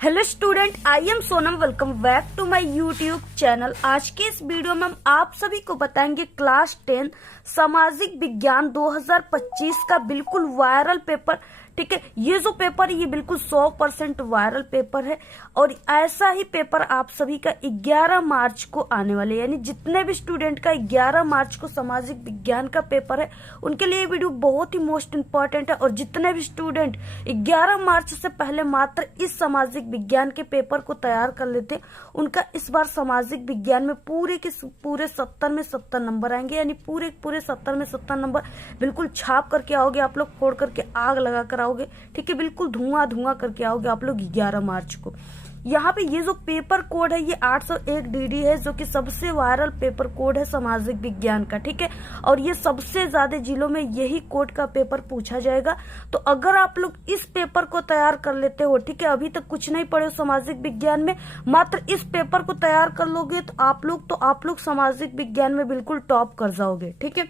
Hello student, I am Sonam. Welcome back to my YouTube channel. आज के इस video में हम आप सभी को बताएंगे क्लास 10 सामाजिक विज्ञान 2025 का बिल्कुल वायरल पेपर। ठीक है, ये जो पेपर है ये बिल्कुल 100% वायरल पेपर है और ऐसा ही पेपर आप सभी का 11 मार्च को आने वाले, यानी जितने भी स्टूडेंट का 11 मार्च को सामाजिक विज्ञान का पेपर है उनके लिए ये वीडियो बहुत ही मोस्ट इम्पोर्टेंट है। और जितने भी स्टूडेंट 11 मार्च से पहले मात्र इस सामाजिक विज्ञान के पेपर को तैयार कर लेते उनका इस बार सामाजिक विज्ञान में पूरे के पूरे 70 में 70 नंबर आएंगे, यानी पूरे 70 में 70 नंबर बिल्कुल छाप करके आओगे आप लोग, फोड़ करके आग लगा कर आओगे। ठीक है, बिल्कुल धुआं करके आओगे आप लोग 11 मार्च को। यहाँ पे ये जो पेपर कोड है ये 801 DD है, जो कि सबसे वायरल पेपर कोड है सामाजिक विज्ञान का। ठीक है, और ये सबसे ज्यादा जिलों में यही कोड का पेपर पूछा जाएगा। तो अगर आप लोग इस पेपर को तैयार कर लेते हो, ठीक है, अभी तक कुछ नहीं पढ़े सामाजिक विज्ञान में, मात्र इस पेपर को तैयार कर लोगे तो आप लोग सामाजिक विज्ञान में बिल्कुल टॉप कर जाओगे। ठीक है,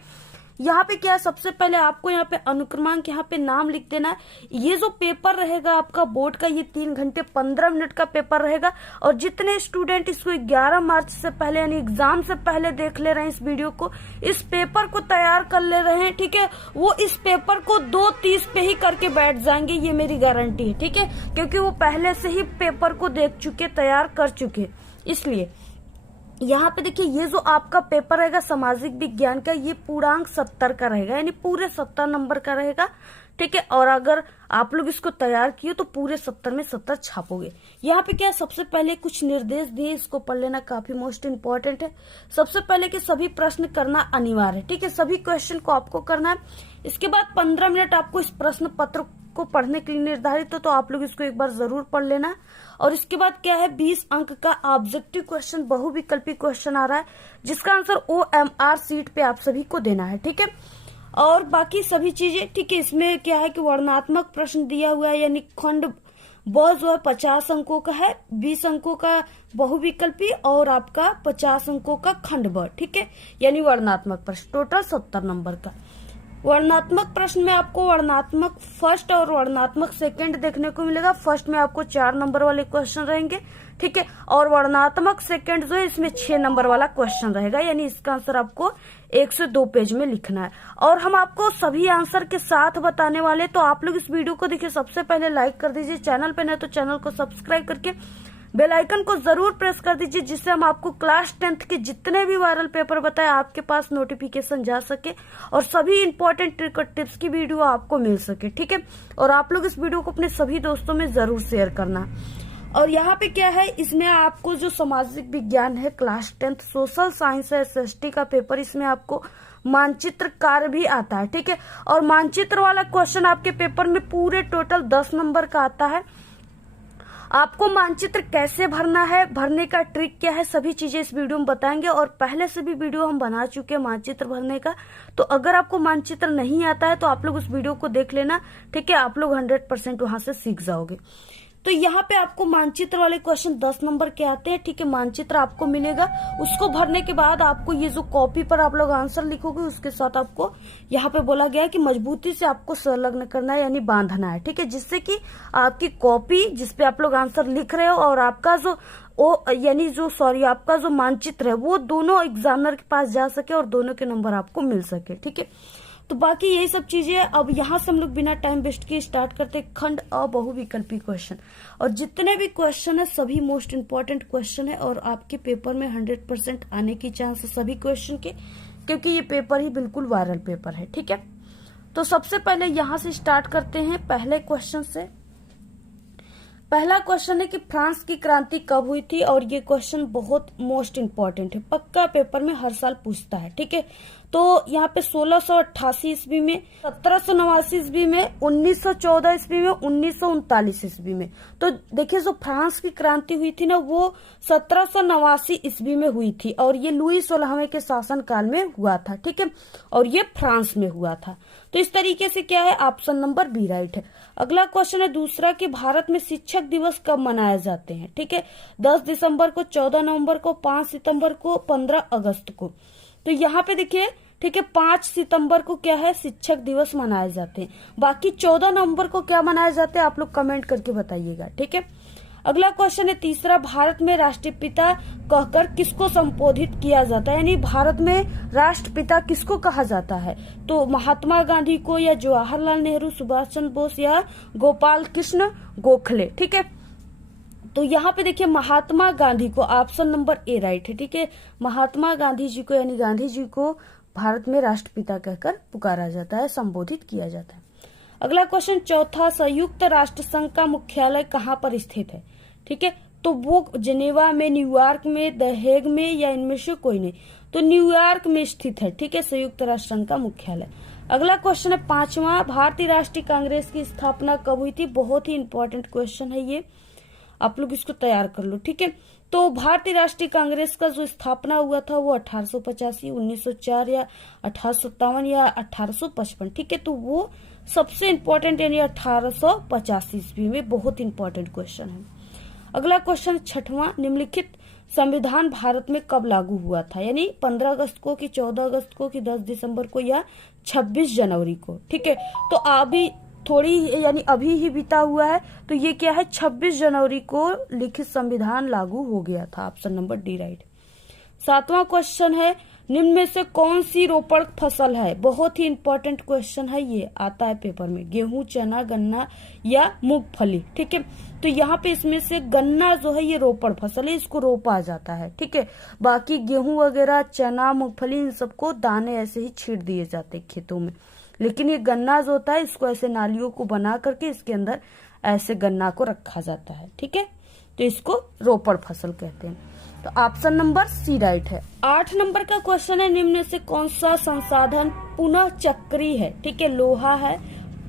यहाँ पे क्या है, सबसे पहले आपको यहाँ पे अनुक्रमांक यहाँ पे नाम लिख देना है। ये जो पेपर रहेगा आपका बोर्ड का, ये 3 घंटे 15 मिनट का पेपर रहेगा। और जितने स्टूडेंट इसको 11 मार्च से पहले यानी एग्जाम से पहले देख ले रहे हैं इस वीडियो को, इस पेपर को तैयार कर ले रहे हैं, ठीक है, वो इस पेपर को 2:30 पे ही करके बैठ जाएंगे, ये मेरी गारंटी है। ठीक है, क्योंकि वो पहले से ही पेपर को देख चुके, तैयार कर चुके। इसलिए यहाँ पे देखिए, ये जो आपका पेपर रहेगा सामाजिक विज्ञान का, ये पूर्णांक 70 का रहेगा, यानी पूरे 70 नंबर का रहेगा। ठीक है, और अगर आप लोग इसको तैयार किए तो पूरे 70 में 70 छापोगे। यहाँ पे क्या, सबसे पहले कुछ निर्देश दिए, इसको पढ़ लेना, काफी मोस्ट इम्पोर्टेंट है। सबसे पहले कि सभी प्रश्न करना अनिवार्य है। ठीक है, सभी क्वेश्चन को आपको करना है। इसके बाद 15 मिनट आपको इस प्रश्न पत्र को पढ़ने के लिए निर्धारित हो, तो आप लोग इसको एक बार जरूर पढ़ लेना। और इसके बाद क्या है, 20 अंक का ऑब्जेक्टिव क्वेश्चन, बहुविकल्पी क्वेश्चन आ रहा है, जिसका आंसर OMR सीट पे आप सभी को देना है। ठीक है, और बाकी सभी चीजें ठीक है। इसमें क्या है कि वर्णनात्मक प्रश्न दिया हुआ है, यानी खंड ब जो है 50 अंकों का है, 20 अंकों का बहुविकल्पी और आपका 50 अंकों का खंड ब। ठीक है, यानी वर्णनात्मक प्रश्न टोटल 70 नंबर का। वर्णनात्मक प्रश्न में आपको वर्णनात्मक फर्स्ट और वर्णनात्मक सेकंड देखने को मिलेगा। फर्स्ट में आपको 4 नंबर वाले क्वेश्चन रहेंगे, ठीक है, और वर्णनात्मक सेकंड जो है इसमें 6 नंबर वाला क्वेश्चन रहेगा, यानी इसका आंसर आपको 1 से 2 पेज में लिखना है। और हम आपको सभी आंसर के साथ बताने वाले, तो आप लोग इस वीडियो को देखिए, सबसे पहले लाइक कर दीजिए, चैनल पे नहीं तो चैनल को सब्सक्राइब करके बेल आइकन को जरूर प्रेस कर दीजिए, जिससे हम आपको क्लास 10th के जितने भी वायरल पेपर बताए आपके पास नोटिफिकेशन जा सके और सभी इंपॉर्टेंट ट्रिक और टिप्स की वीडियो आपको मिल सके। ठीक है, और आप लोग इस वीडियो को अपने सभी दोस्तों में जरूर शेयर करना। और यहाँ पे क्या है, इसमें आपको जो सामाजिक विज्ञान है क्लास 10th सोशल साइंस है, SST का पेपर, इसमें आपको मानचित्र कार्य भी आता है। ठीक है, और मानचित्र वाला क्वेश्चन आपके पेपर में पूरे टोटल 10 नंबर का आता है। आपको मानचित्र कैसे भरना है, भरने का ट्रिक क्या है, सभी चीजें इस वीडियो में बताएंगे। और पहले से भी वीडियो हम बना चुके हैं मानचित्र भरने का, तो अगर आपको मानचित्र नहीं आता है तो आप लोग उस वीडियो को देख लेना। ठीक है, आप लोग 100% वहां से सीख जाओगे। तो यहाँ पे आपको मानचित्र वाले क्वेश्चन 10 नंबर के आते हैं। ठीक है, मानचित्र आपको मिलेगा, उसको भरने के बाद आपको ये जो कॉपी पर आप लोग आंसर लिखोगे उसके साथ आपको यहाँ पे बोला गया है कि मजबूती से आपको संलग्न करना है, यानी बांधना है। ठीक है, जिससे कि आपकी कॉपी जिसपे आप लोग आंसर लिख रहे हो और आपका आपका जो मानचित्र है वो दोनों एग्जामिनर के पास जा सके और दोनों के नंबर आपको मिल सके। ठीक है, तो बाकी यही सब चीजें। अब यहाँ से हम लोग बिना टाइम वेस्ट किए स्टार्ट करते हैं खंड अ बहुविकल्पी क्वेश्चन। और जितने भी क्वेश्चन है सभी मोस्ट इम्पोर्टेंट क्वेश्चन है और आपके पेपर में 100% आने की चांस है सभी क्वेश्चन के, क्योंकि ये पेपर ही बिल्कुल वायरल पेपर है। ठीक है, तो सबसे पहले यहाँ से स्टार्ट करते हैं पहले क्वेश्चन से। पहला क्वेश्चन है कि फ्रांस की क्रांति कब हुई थी, और ये क्वेश्चन बहुत मोस्ट इम्पोर्टेंट है, पक्का पेपर में हर साल पूछता है। ठीक है, तो यहाँ पे 1688 ईस्वी में, 1789 ईस्वी में, 1914 ईस्वी में, 1939 ईस्वी में। तो देखिए, जो फ्रांस की क्रांति हुई थी ना वो 1789 ईस्वी में हुई थी और ये लुई 16वें के शासन काल में हुआ था। ठीक है, और ये फ्रांस में हुआ था। तो इस तरीके से क्या है, ऑप्शन नंबर बी राइट है। अगला क्वेश्चन है दूसरा कि भारत में शिक्षक दिवस कब मनाए जाते हैं। ठीक है, 10 दिसंबर को, 14 नवंबर को, 5 सितंबर को, 15 अगस्त को। तो यहाँ पे देखिए, ठीक है, 5 सितंबर को क्या है, शिक्षक दिवस मनाए जाते हैं। बाकी 14 नवंबर को क्या मनाए जाते हैं आप लोग कमेंट करके बताइएगा। ठीक है, अगला क्वेश्चन है तीसरा, भारत में राष्ट्रपिता कहकर किसको संबोधित किया जाता है, यानी भारत में राष्ट्रपिता किसको कहा जाता है? तो महात्मा गांधी को, या जवाहरलाल नेहरू, सुभाष चंद्र बोस, या गोपाल कृष्ण गोखले। ठीक है, तो यहाँ पे देखिए महात्मा गांधी को, ऑप्शन नंबर ए राइट है। ठीक है, महात्मा गांधी जी को यानी गांधी जी को भारत में राष्ट्रपिता कहकर पुकारा जाता है, संबोधित किया जाता है। अगला क्वेश्चन चौथा, संयुक्त राष्ट्र संघ का मुख्यालय कहाँ पर स्थित है? ठीक है, तो वो जिनेवा में, न्यूयॉर्क में, द हेग में, या इनमें से कोई नहीं? तो न्यूयॉर्क में स्थित है। ठीक है, संयुक्त राष्ट्र संघ का मुख्यालय। अगला क्वेश्चन है पांचवा, भारतीय राष्ट्रीय कांग्रेस की स्थापना कब हुई थी? बहुत ही इंपॉर्टेंट क्वेश्चन है ये, आप लोग इसको तैयार कर लो। ठीक है, तो भारतीय राष्ट्रीय कांग्रेस का जो स्थापना हुआ था वो 1885, 1904 या 1857 या 1855। ठीक है, तो वो सबसे इंपॉर्टेंट यानी 1885 ईस्वी में। बहुत इंपॉर्टेंट क्वेश्चन है। अगला क्वेश्चन छठवां, निम्नलिखित संविधान भारत में कब लागू हुआ था? यानी 15 अगस्त को, कि 14 अगस्त को, कि 10 दिसंबर को, या 26 जनवरी को? ठीक है, तो अभी थोड़ी यानी अभी ही बीता हुआ है, तो ये क्या है, 26 जनवरी को लिखित संविधान लागू हो गया था। Option number D right. सातवां क्वेश्चन है, निम्न में से कौन सी रोपण फसल है? बहुत ही इंपॉर्टेंट क्वेश्चन है, ये आता है पेपर में। गेहूं, चना, गन्ना या मूंगफली? ठीक है, तो यहाँ पे इसमें से गन्ना जो है ये रोपण फसल है, इसको रोपा जाता है। ठीक है, बाकी गेहूं वगैरह, चना, मूंगफली, इन सबको दाने ऐसे ही छींट दिए जाते हैं खेतों में, लेकिन ये गन्ना जो होता है इसको ऐसे नालियों को बना करके इसके अंदर ऐसे गन्ना को रखा जाता है। ठीक है, तो इसको रोपण फसल कहते हैं। तो ऑप्शन नंबर सी राइट है। 8 नंबर का क्वेश्चन है, निम्न से कौन सा संसाधन पुनः चक्रीय है? ठीक है, लोहा है,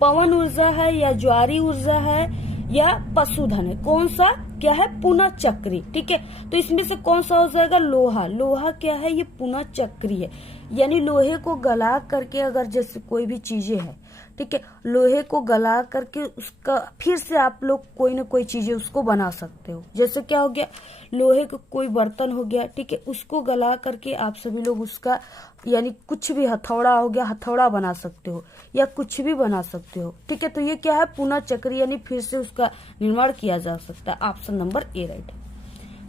पवन ऊर्जा है, या ज्वारी ऊर्जा है, या पशुधन है? कौन सा क्या है? पुनः चक्रीय। ठीक है, तो इसमें से कौन सा हो जाएगा? लोहा। लोहा क्या है? ये पुनः चक्रीय है, यानी लोहे को गला करके, अगर जैसे कोई भी चीजें है, ठीक है, लोहे को गला करके उसका फिर से आप लोग कोई ना कोई चीजें उसको बना सकते हो। जैसे क्या हो गया, लोहे का कोई बर्तन हो गया, ठीक है, उसको गला करके आप सभी लोग उसका यानी कुछ भी, हथौड़ा हो गया, हथौड़ा बना सकते हो, या कुछ भी बना सकते हो। ठीक है, तो ये क्या है? पुनः चक्रीय, यानी फिर से उसका निर्माण किया जा सकता है। ऑप्शन नंबर ए राइट है।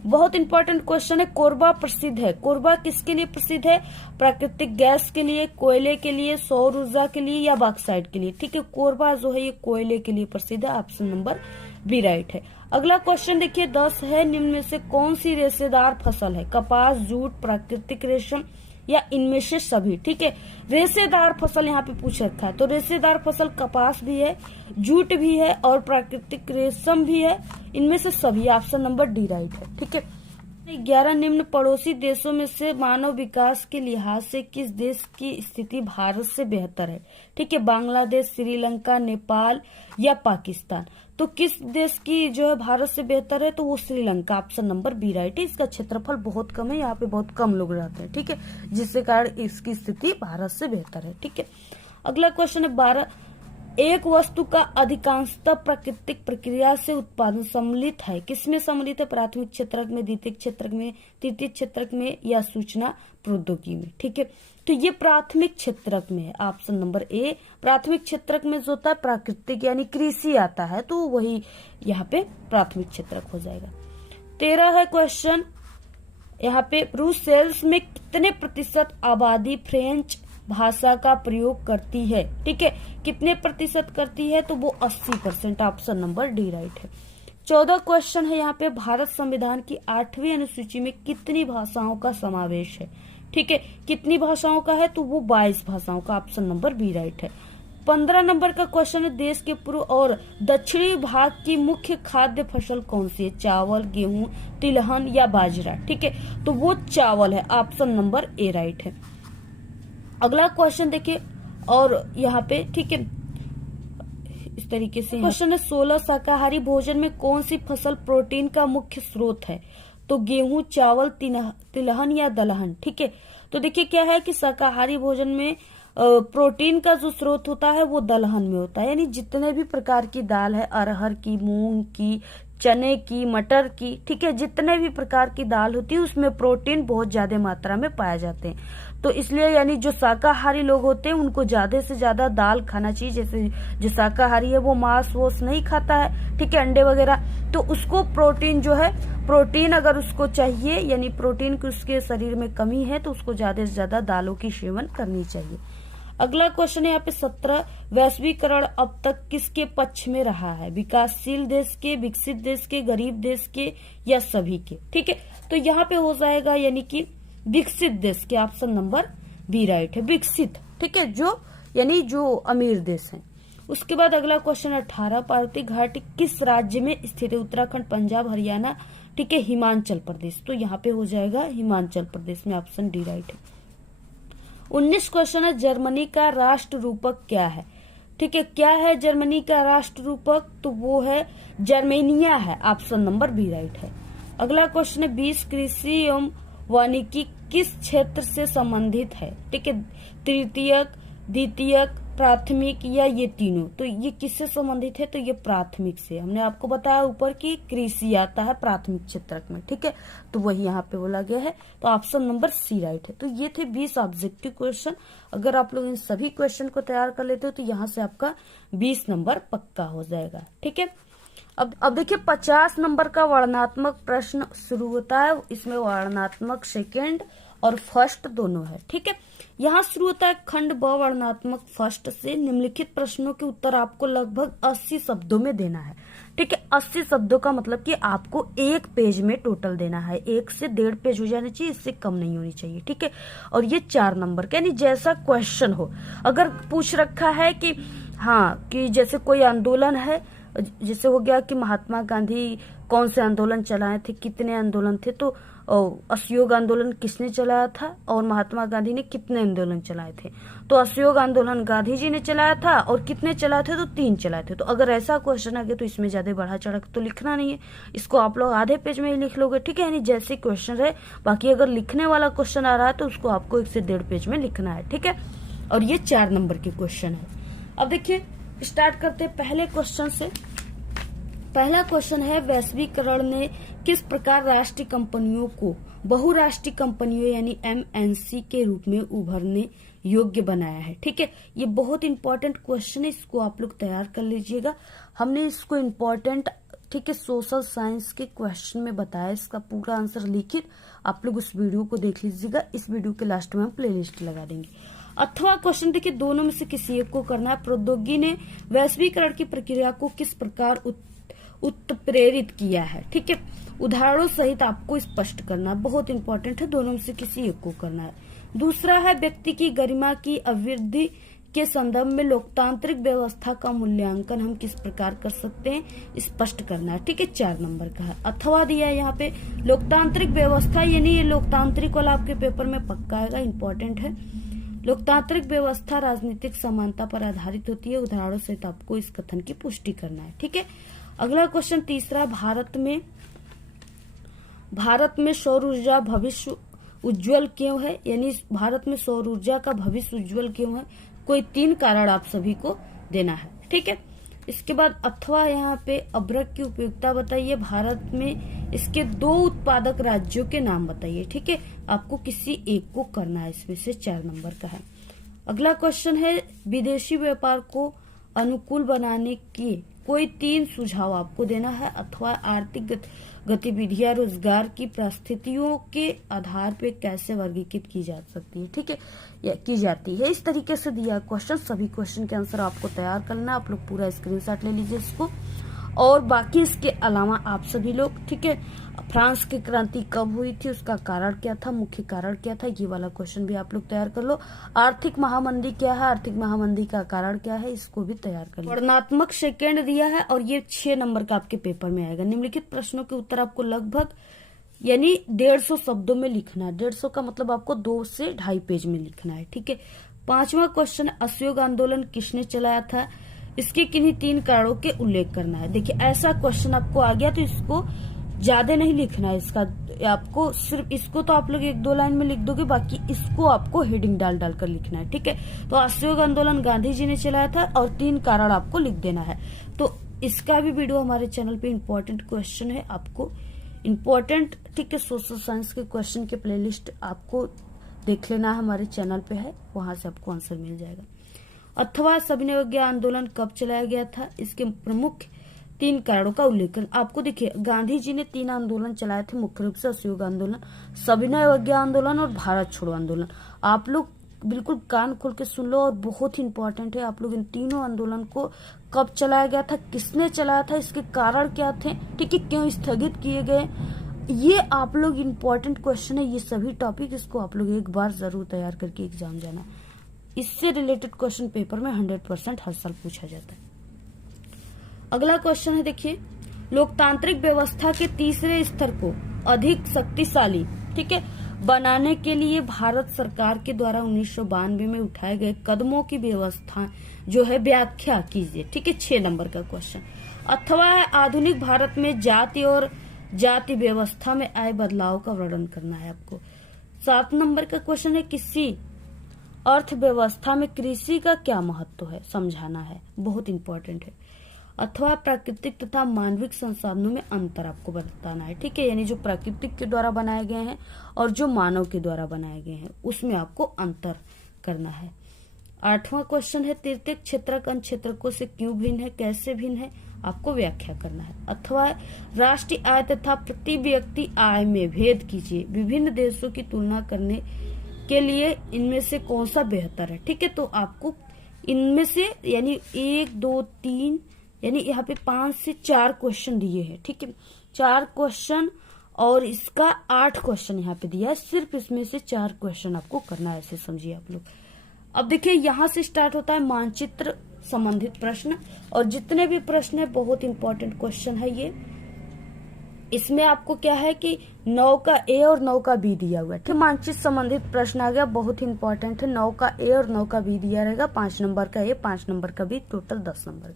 बहुत इंपॉर्टेंट क्वेश्चन है, कोरबा प्रसिद्ध है। कोरबा किसके लिए प्रसिद्ध है? प्राकृतिक गैस के लिए, कोयले के लिए, सौर ऊर्जा के लिए, या बॉक्साइट के लिए? ठीक है, कोरबा जो है ये कोयले के लिए प्रसिद्ध है। ऑप्शन नंबर बी राइट है। अगला क्वेश्चन देखिए 10 है, निम्न में से कौन सी रेशेदार फसल है? कपास, जूट, प्राकृतिक रेशम, या इनमें से सभी? ठीक है, रेशेदार फसल यहाँ पे पूछ रखा है, तो रेशेदार फसल कपास भी है, जूट भी है, और प्राकृतिक रेशम भी है, इनमें से सभी। ऑप्शन नंबर डी राइट है। ठीक है, 11 निम्न पड़ोसी देशों में से मानव विकास के लिहाज से किस देश की स्थिति भारत से बेहतर है? ठीक है, बांग्लादेश, श्रीलंका, नेपाल, या पाकिस्तान? तो किस देश की जो है भारत से बेहतर है? तो वो Sri Lanka. Option number B right है। इसका क्षेत्रफल बहुत कम है, यहाँ पे बहुत कम लोग रहते हैं। ठीक है, जिसके कारण इसकी स्थिति भारत से बेहतर है। ठीक है, अगला क्वेश्चन है 12, एक वस्तु का अधिकांशतः प्राकृतिक प्रक्रिया से उत्पादन सम्मिलित है। किसमें सम्मिलित है? प्राथमिक क्षेत्रक में, द्वितीयक क्षेत्रक में, तृतीय क्षेत्रक में, या सूचना प्रौद्योगिकी में? ठीक है, तो ये प्राथमिक क्षेत्रक में है। Option number A. प्राथमिक क्षेत्रक में जो होता है प्राकृतिक यानी कृषि आता है, तो वही यहाँ पे प्राथमिक क्षेत्रक हो जाएगा। 13 है क्वेश्चन, यहाँ पे ब्रुसेल्स में कितने प्रतिशत आबादी फ्रेंच भाषा का प्रयोग करती है? ठीक है, कितने प्रतिशत करती है? तो वो 80%। ऑप्शन नंबर डी राइट है। 14 क्वेश्चन है, यहाँ पे भारत संविधान की 8वीं अनुसूची में कितनी भाषाओं का समावेश है? ठीक है, कितनी भाषाओं का है? तो वो 22 भाषाओं का। ऑप्शन नंबर बी राइट है। 15 नंबर का क्वेश्चन है, देश के पूर्व और दक्षिणी भाग की मुख्य खाद्य फसल कौन सी है? चावल, गेहूं, तिलहन, या बाजरा? ठीक है, तो वो चावल है। ऑप्शन नंबर ए राइट है। अगला क्वेश्चन देखिए, और यहाँ पे ठीक है इस तरीके से क्वेश्चन है, 16 शाकाहारी भोजन में कौन सी फसल प्रोटीन का मुख्य स्रोत है? तो गेहूं, चावल, तिलहन, या दलहन? ठीक है, तो देखिए क्या है कि शाकाहारी भोजन में प्रोटीन का जो स्रोत होता है वो दलहन में होता है, यानी जितने भी प्रकार की दाल है, अरहर की, मूंग की, चने की, मटर की, ठीक है, जितने भी प्रकार की दाल होती है उसमें प्रोटीन बहुत ज्यादा मात्रा में पाए जाते हैं। तो इसलिए यानी जो शाकाहारी लोग होते हैं उनको ज्यादा से ज्यादा दाल खाना चाहिए। जैसे जो शाकाहारी है वो मांस वोस नहीं खाता है, ठीक है, अंडे वगैरह, तो उसको प्रोटीन जो है, प्रोटीन अगर उसको चाहिए यानी प्रोटीन की उसके शरीर में कमी है तो उसको ज्यादा से ज्यादा दालों की सेवन करनी चाहिए। अगला क्वेश्चन है यहाँ पे 17, वैश्वीकरण अब तक किसके पक्ष में रहा है? विकासशील देश के, विकसित देश के, गरीब देश के या सभी के? ठीक है, तो यहाँ पे हो जाएगा यानी कि विकसित देश के, ऑप्शन नंबर बी राइट है, विकसित, ठीक है, जो यानी जो अमीर देश है। उसके बाद अगला क्वेश्चन 18, पार्वती घाटी किस राज्य में स्थित है? उत्तराखंड, पंजाब, हरियाणा, ठीक है, हिमाचल प्रदेश। तो यहाँ पे हो जाएगा हिमाचल प्रदेश में, ऑप्शन डी राइट है। 19 क्वेश्चन है, जर्मनी का राष्ट्र रूपक क्या है? ठीक है, क्या है जर्मनी का राष्ट्र रूपक? तो वो है जर्मेनिया है, ऑप्शन नंबर बी राइट है। अगला क्वेश्चन है 20, कृषि एवं वानिकी किस क्षेत्र से संबंधित है? ठीक है, तृतीयक, द्वितीयक, प्राथमिक या ये तीनों? तो ये किससे संबंधित है? तो ये प्राथमिक से। हमने आपको बताया ऊपर की कृषि आता है प्राथमिक क्षेत्र में, ठीक है, तो वही यहाँ पे बोला गया है, तो ऑप्शन नंबर सी राइट है। तो ये थे 20 ऑब्जेक्टिव क्वेश्चन। अगर आप लोग इन सभी क्वेश्चन को तैयार कर लेते हो तो यहाँ से आपका 20 नंबर पक्का हो जाएगा, ठीक है। अब देखिए 50 नंबर का वर्णनात्मक प्रश्न शुरू होता है। इसमें वर्णनात्मक सेकेंड और फर्स्ट दोनों है, ठीक है। यहाँ शुरू होता है खंड ब वर्णनात्मक फर्स्ट से। निम्नलिखित प्रश्नों के उत्तर आपको लगभग 80 शब्दों में देना है, ठीक है। 80 शब्दों का मतलब कि आपको एक पेज में टोटल देना है, 1 से 1.5 पेज हो जाना चाहिए, इससे कम नहीं होनी चाहिए, ठीक है। और ये 4 नंबर का, यानी जैसा क्वेश्चन हो। अगर पूछ रखा है कि हाँ कि जैसे कोई आंदोलन है, जैसे हो गया कि महात्मा गांधी कौन से आंदोलन चलाए थे, कितने आंदोलन थे, तो असहयोग आंदोलन किसने चलाया था और महात्मा गांधी ने कितने आंदोलन चलाए थे? तो असहयोग आंदोलन गांधी जी ने चलाया था और कितने चलाए थे? तो 3 चलाए थे। तो अगर ऐसा क्वेश्चन आ गया तो इसमें ज्यादा बढ़ा चढ़ा तो लिखना नहीं है, इसको आप लोग आधे पेज में ही लिख लोगे, ठीक है, यानी जैसे क्वेश्चन रहे। बाकी अगर लिखने वाला क्वेश्चन आ रहा है तो उसको आपको 1 से 1.5 पेज में लिखना है, ठीक है। और ये 4 नंबर के क्वेश्चन है। अब देखिए स्टार्ट करते हैं पहले क्वेश्चन से। पहला क्वेश्चन है, वैश्वीकरण ने किस प्रकार राष्ट्रीय कंपनियों को बहुराष्ट्रीय कंपनियों यानी MNC के रूप में उभरने योग्य बनाया है? ठीक है, ये बहुत इंपॉर्टेंट क्वेश्चन है, इसको आप लोग तैयार कर लीजिएगा। हमने इसको इम्पोर्टेंट, ठीक है, सोशल साइंस के क्वेश्चन में बताया, इसका पूरा आंसर लिखित आप लोग उस वीडियो को देख लीजिएगा। इस वीडियो के लास्ट में हम प्लेलिस्ट लगा देंगे। अथवा क्वेश्चन देखिए, दोनों में से किसी एक को करना है। प्रौद्योगिकी ने वैश्वीकरण की प्रक्रिया को किस प्रकार उत्प्रेरित किया है? ठीक है, उदाहरणों सहित आपको स्पष्ट करना, बहुत इंपॉर्टेंट है, दोनों में से किसी एक को करना है। दूसरा है, व्यक्ति की गरिमा की अभिवृद्धि के संदर्भ में लोकतांत्रिक व्यवस्था का मूल्यांकन हम किस प्रकार कर सकते हैं? स्पष्ट करना है, ठीक है, 4 नंबर का है। अथवा दिया है यहाँ पे लोकतांत्रिक व्यवस्था, यानी ये लोकतांत्रिक वाला आपके पेपर में पक्का आएगा, इंपॉर्टेंट है। लोकतांत्रिक व्यवस्था राजनीतिक समानता पर आधारित होती है, उदाहरणों सहित आपको इस कथन की पुष्टि करना है, ठीक है। अगला क्वेश्चन तीसरा, भारत में सौर ऊर्जा भविष्य उज्जवल क्यों है? यानी भारत में सौर ऊर्जा का भविष्य उज्जवल क्यों है? कोई 3 कारण आप सभी को देना है, ठीक है। इसके बाद अथवा यहाँ पे अभ्रक की उपयोगिता बताइए, भारत में इसके 2 उत्पादक राज्यों के नाम बताइए, ठीक है। आपको किसी एक को करना है, इसमें से 4 नंबर का है। अगला क्वेश्चन है, विदेशी व्यापार को अनुकूल बनाने के कोई 3 सुझाव आपको देना है। अथवा आर्थिक गतिविधियां रोजगार की परिस्थितियों के आधार पे कैसे वर्गीकृत की जा सकती है, ठीक है, या की जाती है। इस तरीके से दिया क्वेश्चन, सभी क्वेश्चन के आंसर आपको तैयार करना। आप लोग पूरा स्क्रीनशॉट ले लीजिए इसको। और बाकी इसके अलावा आप सभी लोग, ठीक है, फ्रांस की क्रांति कब हुई थी, उसका कारण क्या था, मुख्य कारण क्या था, ये वाला क्वेश्चन भी आप लोग तैयार कर लो। आर्थिक महामंदी क्या है, आर्थिक महामंदी का कारण क्या है, इसको भी तैयार कर लो। वर्णनात्मक सेकेंड दिया है और ये 6 नंबर का आपके पेपर में आएगा। निम्नलिखित प्रश्नों के उत्तर आपको लगभग यानी 150 शब्दों में लिखना है। 150 का मतलब आपको 2 से 2.5 पेज में लिखना है, ठीक है। 5वां क्वेश्चन, असहयोग आंदोलन किसने चलाया था? इसके किन्हीं 3 कारणों के उल्लेख करना है। देखिए ऐसा क्वेश्चन आपको आ गया तो इसको ज्यादा नहीं लिखना है, इसका आपको सिर्फ इसको तो आप लोग 1-2 लाइन में लिख दोगे, बाकी इसको आपको हेडिंग डाल कर लिखना है, ठीक है। तो असहयोग आंदोलन गांधी जी ने चलाया था और 3 कारण आपको लिख देना है। तो इसका भी वीडियो हमारे चैनल पे इम्पोर्टेंट क्वेश्चन है, आपको इम्पोर्टेंट, ठीक है, सोशल साइंस के क्वेश्चन के प्लेलिस्ट आपको देख लेना है, हमारे चैनल पे है, वहां से आपको आंसर मिल जाएगा। अथवा सविनय अवज्ञा आंदोलन कब चलाया गया था, इसके प्रमुख 3 कारणों का उल्लेखन। आपको देखिए, गांधी जी ने 3 आंदोलन चलाए थे, मुख्य रूप से असहयोग आंदोलन, सविनय अवज्ञा आंदोलन और भारत छोड़ो आंदोलन। आप लोग बिल्कुल कान खोल के सुन लो, और बहुत ही इंपॉर्टेंट है, आप लोग इन तीनों आंदोलन को कब चलाया गया था, किसने चलाया था, इसके कारण क्या थे, ठीक है, क्यों स्थगित किए गए, ये आप लोग इम्पोर्टेंट क्वेश्चन है। ये सभी टॉपिक इसको आप लोग एक बार जरूर तैयार करके एग्जाम जाना। इससे रिलेटेड क्वेश्चन पेपर में 100% हर साल पूछा जाता है। अगला क्वेश्चन है, देखिए, लोकतांत्रिक व्यवस्था के तीसरे स्तर को अधिक शक्तिशाली, ठीक है, बनाने के लिए भारत सरकार के द्वारा 1992 में उठाए गए कदमों की व्यवस्था जो है व्याख्या कीजिए, ठीक है, 6 नंबर का क्वेश्चन। अथवा आधुनिक भारत में जाति और जाति व्यवस्था में आए बदलाव का वर्णन करना है आपको। 7 नंबर का क्वेश्चन है, किसी अर्थव्यवस्था में कृषि का क्या महत्व है, समझाना है, बहुत इंपॉर्टेंट है। अथवा प्राकृतिक तथा मानविक संसाधनों में अंतर आपको बताना है, ठीक है, यानी जो प्राकृतिक के द्वारा बनाए गए हैं और जो मानव के द्वारा बनाए गए हैं उसमें आपको अंतर करना है। 8वां क्वेश्चन है, तृतीयक क्षेत्रक अन्य क्षेत्रकों से क्यों भिन्न है, कैसे भिन्न है, आपको व्याख्या करना है। अथवा राष्ट्रीय आय तथा प्रति व्यक्ति आय में भेद कीजिए, विभिन्न देशों की तुलना करने के लिए इनमें से कौन सा बेहतर है, ठीक है, तो आपको इनमें से यानी 1 2 3 यानी यहाँ पे 5 से 4 क्वेश्चन दिए हैं, ठीक है, 4 क्वेश्चन और इसका 8 क्वेश्चन यहाँ पे दिया है, सिर्फ इसमें से 4 क्वेश्चन आपको करना है, ऐसे समझिए आप लोग। अब देखिए, यहाँ से स्टार्ट होता है मानचित्र संबंधित प्रश्न, और जितने भी प्रश्न है बहुत इंपॉर्टेंट क्वेश्चन है ये। इसमें आपको क्या है कि 9 का ए और 9 का बी दिया हुआ है, ठीक, मानचित्र संबंधित प्रश्न आ गया, बहुत ही इंपॉर्टेंट है। 9 का ए और 9 का बी दिया रहेगा, 5 नंबर का ए, 5 नंबर का बी, टोटल 10 नंबर।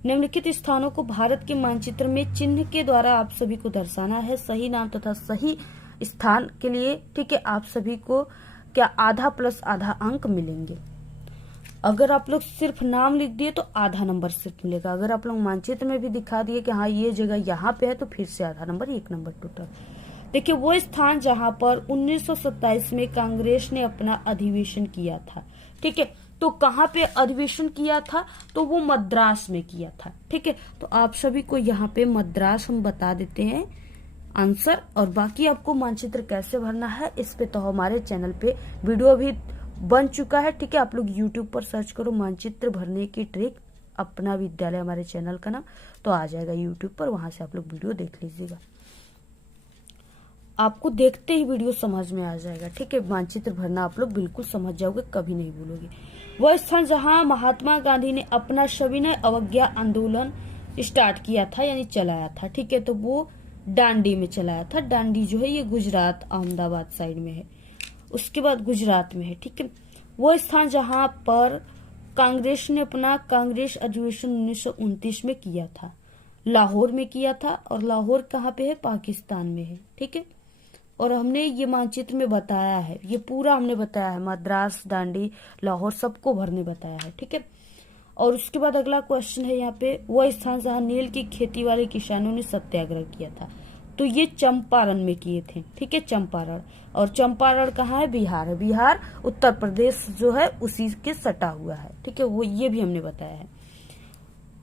निम्नलिखित स्थानों को भारत के मानचित्र में चिन्ह के द्वारा आप सभी को दर्शाना है, सही नाम तथा सही स्थान के लिए, ठीक है, आप सभी को क्या आधा प्लस आधा अंक मिलेंगे। अगर आप लोग सिर्फ नाम लिख दिए तो आधा नंबर सिर्फ मिलेगा, अगर आप लोग मानचित्र में भी दिखा दिए कि हाँ ये जगह यहाँ पे है तो फिर से आधा नंबर, 1 नंबर टोटल। देखिए, वो स्थान जहाँ पर 1927 में कांग्रेस ने अपना अधिवेशन किया था, ठीक है, तो कहाँ पे अधिवेशन किया था, तो वो मद्रास में किया था, ठीक है, तो आप सभी को यहाँ पे मद्रास हम बता देते हैं आंसर। और बाकी आपको मानचित्र कैसे भरना है इस पे तो हमारे चैनल पे वीडियो भी बन चुका है, ठीक है, आप लोग YouTube पर सर्च करो मानचित्र भरने की ट्रिक, अपना विद्यालय हमारे चैनल का नाम, तो आ जाएगा YouTube पर, वहां से आप लोग वीडियो देख लीजिएगा, आपको देखते ही वीडियो समझ में आ जाएगा, ठीक है, मानचित्र भरना आप लोग बिल्कुल समझ जाओगे, कभी नहीं भूलोगे। वह स्थान जहां महात्मा गांधी ने अपना सविनय अवज्ञा आंदोलन स्टार्ट किया था यानी चलाया था, ठीक है, तो वो डांडी में चलाया था। डांडी जो है ये गुजरात अहमदाबाद साइड में है, उसके बाद गुजरात में है, ठीक है। वो स्थान जहां पर कांग्रेस ने अपना कांग्रेस अधिवेशन 1929 में किया था, लाहौर में किया था, और लाहौर कहाँ पे है, पाकिस्तान में है, ठीक है। और हमने ये मानचित्र में बताया है, ये पूरा हमने बताया है, मद्रास, दांडी, लाहौर सबको भरने बताया है, ठीक है। और उसके बाद अगला क्वेश्चन है यहाँ पे, वह स्थान जहाँ नील की खेती वाले किसानों ने सत्याग्रह किया था, तो ये चंपारण में किए थे, ठीक है, चंपारण। और चंपारण कहाँ है, बिहार है, बिहार उत्तर प्रदेश जो है उसी के सटा हुआ है, ठीक है, वो ये भी हमने बताया है।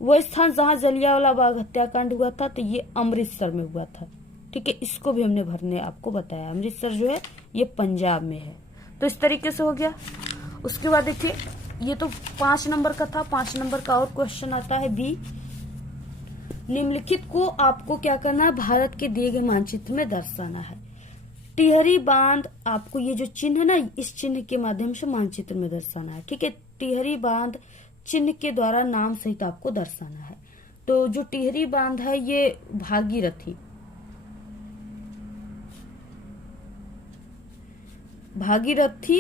वो स्थान जहाँ जलियांवाला बाग हत्याकांड हुआ था, तो ये अमृतसर में हुआ था, ठीक है, इसको भी हमने भरने आपको बताया। अमृतसर जो है ये पंजाब में है, तो इस तरीके से हो गया। उसके बाद देखिए, ये तो 5 नंबर का था, 5 नंबर का और क्वेश्चन आता है बी, निम्नलिखित को आपको क्या करना है, भारत के दिए गए मानचित्र में दर्शाना है। टिहरी बांध, आपको ये जो चिन्ह है ना, इस चिन्ह के माध्यम से मानचित्र में दर्शाना है, ठीक है, टिहरी बांध चिन्ह के द्वारा नाम सहित आपको दर्शाना है। तो जो टिहरी बांध है ये भागीरथी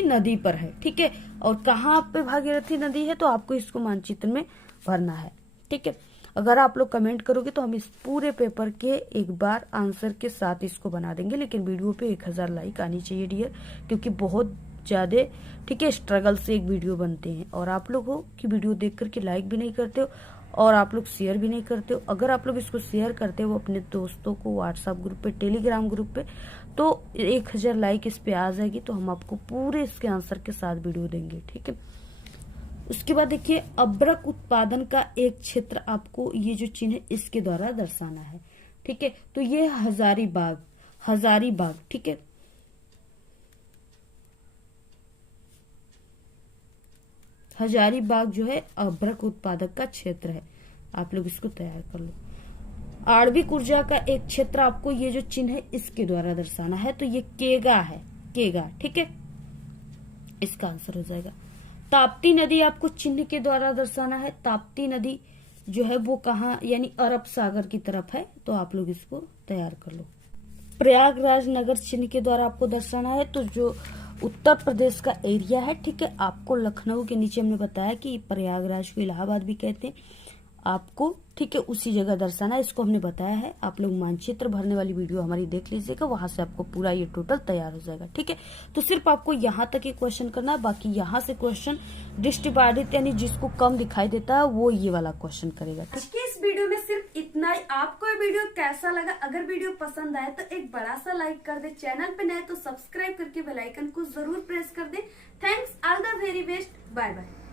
नदी पर है, ठीक है, और कहाँ पे भागीरथी नदी है तो आपको इसको मानचित्र में भरना है, ठीक है। अगर आप लोग कमेंट करोगे तो हम इस पूरे पेपर के एक बार आंसर के साथ इसको बना देंगे, लेकिन वीडियो पे 1000 लाइक आनी चाहिए डियर, क्योंकि बहुत ज्यादा, ठीक है, स्ट्रगल से एक वीडियो बनते हैं, और आप लोग हो कि वीडियो देख करके लाइक भी नहीं करते हो और आप लोग शेयर भी नहीं करते हो। अगर आप लोग इसको शेयर करते हो अपने दोस्तों को व्हाट्सएप ग्रुप पे, टेलीग्राम ग्रुप पे, तो 1000 लाइक इस पे आ जाएगी, तो हम आपको पूरे इसके आंसर के साथ वीडियो देंगे, ठीक है। उसके बाद देखिए, अभ्रक उत्पादन का एक क्षेत्र आपको ये जो चिन्ह है इसके द्वारा दर्शाना है, ठीक है। तो ये हजारीबाग, हजारीबाग, ठीक है। हजारीबाग जो है अभ्रक उत्पादक का क्षेत्र है, आप लोग इसको तैयार कर लो। आणविक ऊर्जा का एक क्षेत्र आपको ये जो चिन्ह है इसके द्वारा दर्शाना है, तो ये केगा है, केगा, ठीक है, इसका आंसर हो जाएगा। ताप्ती नदी आपको चिन्ह के द्वारा दर्शाना है। ताप्ती नदी जो है वो कहाँ, यानी अरब सागर की तरफ है, तो आप लोग इसको तैयार कर लो। प्रयागराज नगर चिन्ह के द्वारा आपको दर्शाना है, तो जो उत्तर प्रदेश का एरिया है, ठीक है। आपको लखनऊ के नीचे हमने बताया कि प्रयागराज को इलाहाबाद भी कहते हैं, आपको, ठीक है, उसी जगह दर्शाना है, इसको हमने बताया है। आप लोग मानचित्र भरने वाली वीडियो हमारी देख लीजिएगा, वहां से आपको पूरा ये टोटल तैयार हो जाएगा, ठीक है। तो सिर्फ आपको यहाँ तक ही क्वेश्चन करना है, बाकी यहाँ से क्वेश्चन डिस्ट्रीब्यूटेड, यानी जिसको कम दिखाई देता है वो ये वाला क्वेश्चन करेगा। आज की इस वीडियो में सिर्फ इतना ही। आपको ये वीडियो कैसा लगा? अगर वीडियो पसंद आए तो एक बड़ा सा लाइक कर दे, चैनल पे नए तो सब्सक्राइब करके बेल आइकन को जरूर प्रेस कर दे। Thanks, all the very best, bye bye.